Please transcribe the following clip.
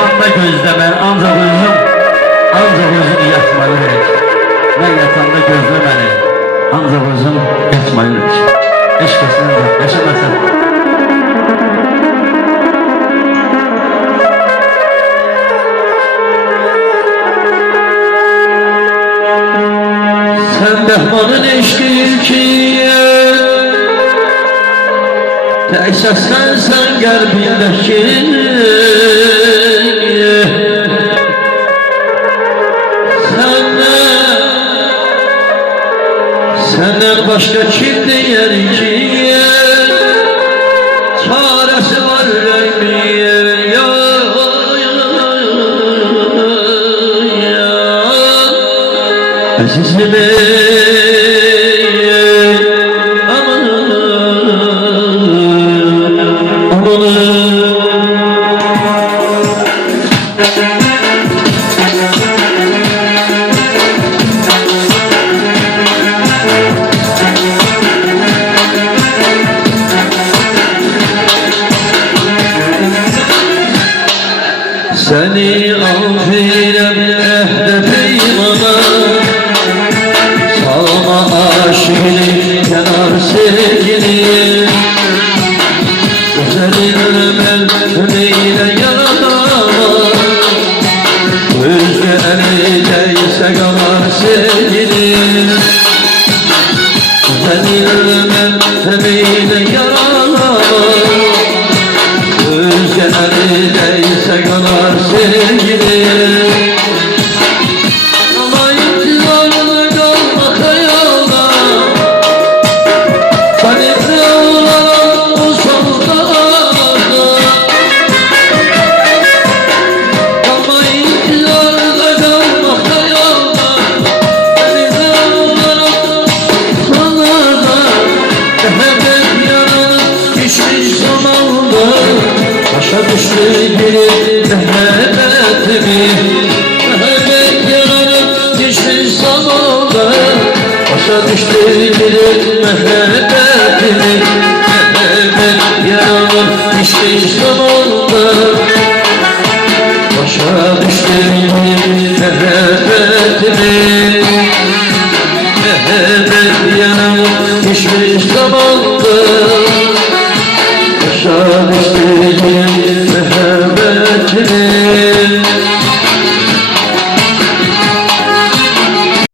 yatanda gözle ben ancak özüm yatmalı. Ben yatanda gözle beni ancak özüm yatmalı. Eşk olsun da yaşamasın. Sen Behman'ın eşkil ki tek sen kalbindeki senden başka kim diyer ki çaresi var vermiyor ya. Azizim seni affeylem ehde peymana, salma aşkını kenar sevgini. Güzelim neyle yaradama, özge elindeyse kalan sevgini. Güzelim neyle yaradama, özge elindeyse kalan sevgini. Ama intizarlı kalmak hayalda, kalipli olan o sofralarda. Ama intizarlı kalmak hayalda, kalipli olan o sofralarda. Mehmet yanıp düşmüş zamanda, başa düştü biri Mehmet'imi. Mehmet yanıp düşmüş zamanda, başa düştü biri Mehmet'imi. Mehmet yanıp düşmüş zamanda, başa düştü biri Mehmet'imi. Mehmet yanıp düşmüş zamanda, başa düştü biri Mehmet'imi.